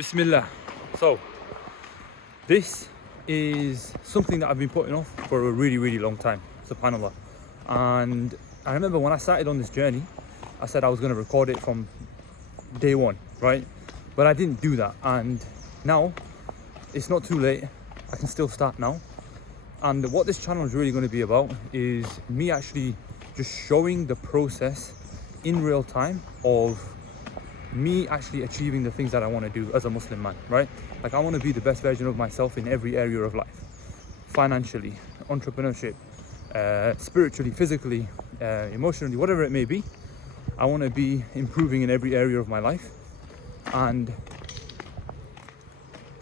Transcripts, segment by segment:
Bismillah. So, this is something that I've been putting off for a really long time, subhanAllah. And I remember when I started on this journey, I said I was going to record it from day one, right? But I didn't do that. And now, it's not too late. I can still start now. And what this channel is really going to be about is me actually just showing the process in real time of me actually achieving the things that I want to do as a Muslim man, right? Like, I want to be the best version of myself in every area of life. Financially, entrepreneurship, spiritually, physically, emotionally, whatever it may be. I want to be improving in every area of my life. And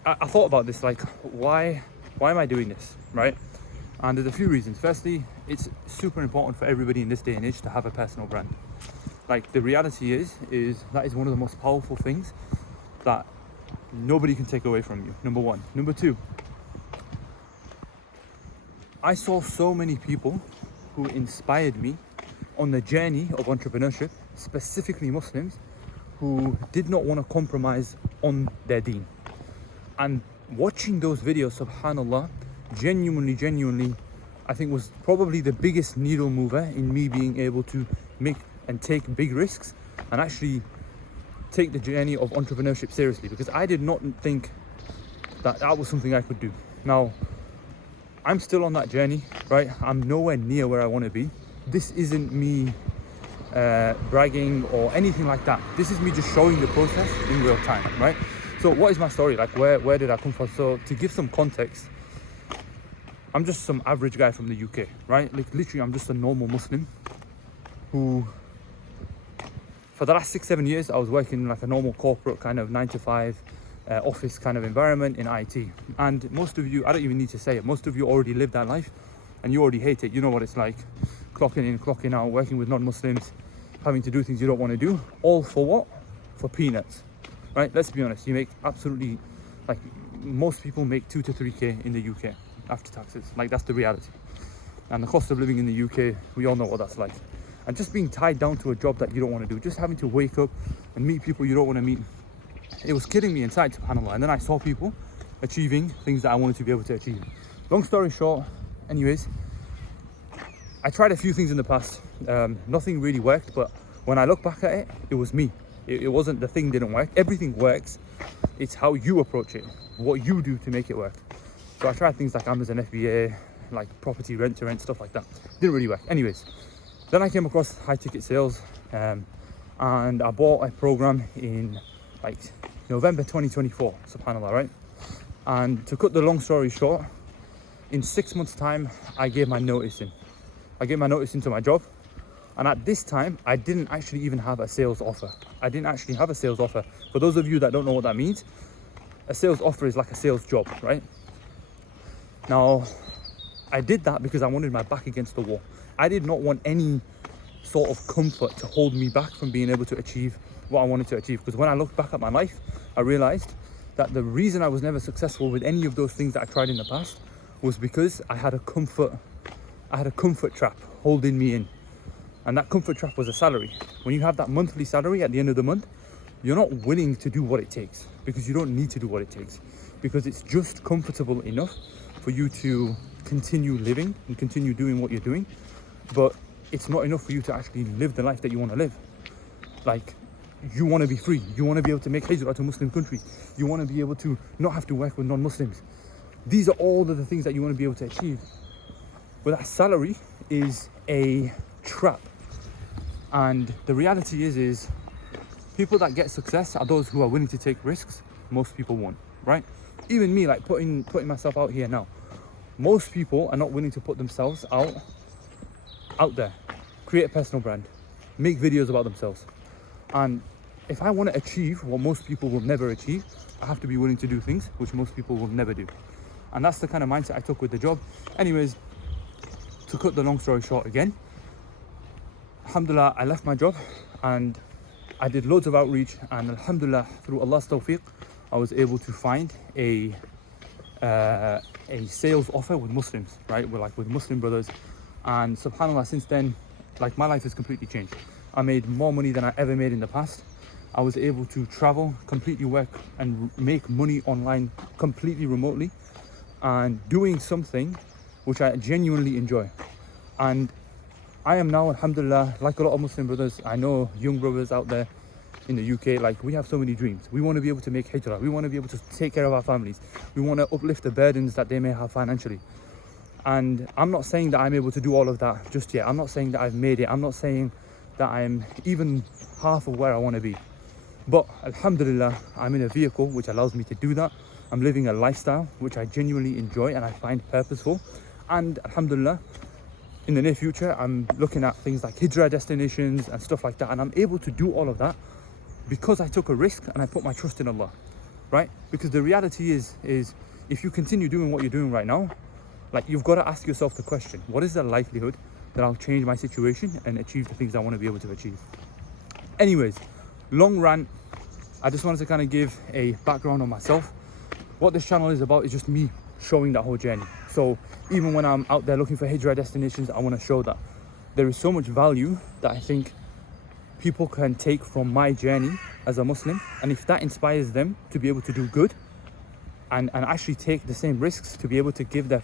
I thought about this, like, why am I doing this, right? And there's a few reasons. Firstly, it's super important for everybody in this day and age to have a personal brand. Like, the reality is that is one of the most powerful things that nobody can take away from you, number one. Number two, I saw so many people who inspired me on the journey of entrepreneurship, specifically Muslims, who did not want to compromise on their deen. And watching those videos, subhanAllah, genuinely, I think was probably the biggest needle mover in me being able to make and take big risks and actually take the journey of entrepreneurship seriously, because I did not think that was something I could do. Now, I'm still on that journey, right? I'm nowhere near where I want to be. This isn't me bragging or anything like that. This is me just showing the process in real time, right? So what is my story? Like, where did I come from? So to give some context, I'm just some average guy from the UK, right? Like, literally, I'm just a normal Muslim who, for the last 6-7 years, I was working in like a normal corporate kind of 9-to-5 office kind of environment in IT. And most of you, I don't even need to say it, most of you already live that life and you already hate it. You know what it's like, clocking in, clocking out, working with non-Muslims, having to do things you don't want to do, all for what? For peanuts, right? Let's be honest, you make absolutely, like, most people make 2 to 3K in the UK after taxes. Like, that's the reality. And the cost of living in the UK, we all know what that's like. And just being tied down to a job that you don't want to do, just having to wake up and meet people you don't want to meet, it was killing me inside, subhanAllah. And then I saw people achieving things that I wanted to be able to achieve. Long story short, anyways, I tried a few things in the past. Nothing really worked, but when I look back at it, it was me. It wasn't the thing didn't work. Everything works. It's how you approach it, what you do to make it work. So I tried things like Amazon FBA, like property rent to rent, stuff like that. Didn't really work. Anyways, then I came across high ticket sales, and I bought a program in like November 2024, subhanAllah, right? And to cut the long story short, in 6 months time, I gave my notice in. I gave my notice into my job. And at this time, I didn't actually even have a sales offer. I didn't actually have a sales offer. For those of you that don't know what that means, a sales offer is like a sales job, right? Now, I did that because I wanted my back against the wall. I did not want any sort of comfort to hold me back from being able to achieve what I wanted to achieve. Because when I looked back at my life, I realized that the reason I was never successful with any of those things that I tried in the past was because I had a comfort trap holding me in. And that comfort trap was a salary. When you have that monthly salary at the end of the month, you're not willing to do what it takes, because you don't need to do what it takes, because it's just comfortable enough for you to continue living and continue doing what you're doing, but it's not enough for you to actually live the life that you want to live. Like, you want to be free, you want to be able to make hijrah to Muslim countries, you want to be able to not have to work with non-Muslims. These are all of the things that you want to be able to achieve. But that salary is a trap. And the reality is people that get success are those who are willing to take risks. Most people won't, right? Even me, like putting myself out here now. Most people are not willing to put themselves out there, create a personal brand, make videos about themselves. And if I want to achieve what most people will never achieve, I have to be willing to do things which most people will never do. And that's the kind of mindset I took with the job. Anyways, to cut the long story short again, alhamdulillah, I left my job and I did loads of outreach, and alhamdulillah, through Allah's tawfiq, I was able to find a sales offer with Muslims, right? With Muslim brothers. And subhanAllah, since then, like, my life has completely changed. I made more money than I ever made in the past. I was able to travel, completely work and make money online completely remotely, and doing something which I genuinely enjoy. And I am now, alhamdulillah, like a lot of Muslim brothers, I know young brothers out there in the UK, like we have so many dreams. We want to be able to make hijrah. We want to be able to take care of our families. We want to uplift the burdens that they may have financially. And I'm not saying that I'm able to do all of that just yet. I'm not saying that I've made it. I'm not saying that I'm even half of where I want to be. But alhamdulillah, I'm in a vehicle which allows me to do that. I'm living a lifestyle which I genuinely enjoy and I find purposeful. And alhamdulillah, in the near future, I'm looking at things like hijrah destinations and stuff like that. And I'm able to do all of that because I took a risk and I put my trust in Allah, right? Because the reality is if you continue doing what you're doing right now, like, you've got to ask yourself the question, what is the likelihood that I'll change my situation and achieve the things I want to be able to achieve? Anyways, long rant. I just wanted to kind of give a background on myself. What this channel is about is just me showing that whole journey. So even when I'm out there looking for hijrah destinations, I want to show that there is so much value that I think people can take from my journey as a Muslim. And if that inspires them to be able to do good and actually take the same risks to be able to give their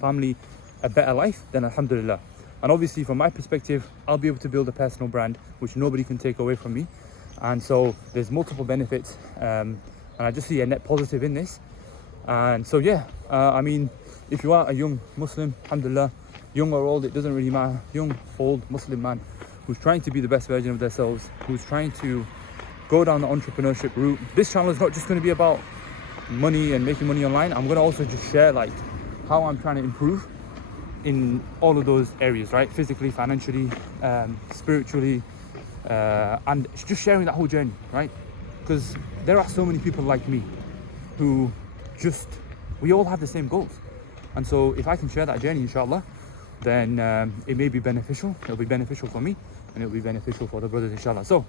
family a better life, then alhamdulillah. And obviously from my perspective, I'll be able to build a personal brand which nobody can take away from me. And so there's multiple benefits, and I just see a net positive in this. And so yeah, I mean, if you are a young Muslim, alhamdulillah, young or old, it doesn't really matter, young, old Muslim man who's trying to be the best version of themselves, who's trying to go down the entrepreneurship route, this channel is not just going to be about money and making money online. I'm going to also just share like how I'm trying to improve in all of those areas, right? Physically, financially, spiritually, and just sharing that whole journey, right? Because there are so many people like me who we all have the same goals. And so if I can share that journey, inshallah, then it may be beneficial. It'll be beneficial for me and it'll be beneficial for the brothers, inshallah. So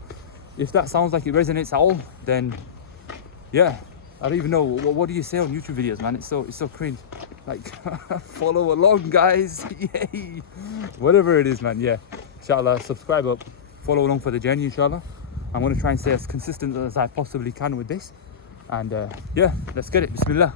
if that sounds like it resonates at all, then yeah, I don't even know, what do you say on YouTube videos, man? It's so cringe. Like, follow along, guys. Yay. Whatever it is, man. Yeah, inshallah, subscribe up, follow along for the journey, inshallah. I'm going to try and stay as consistent as I possibly can with this. And yeah, let's get it. Bismillah.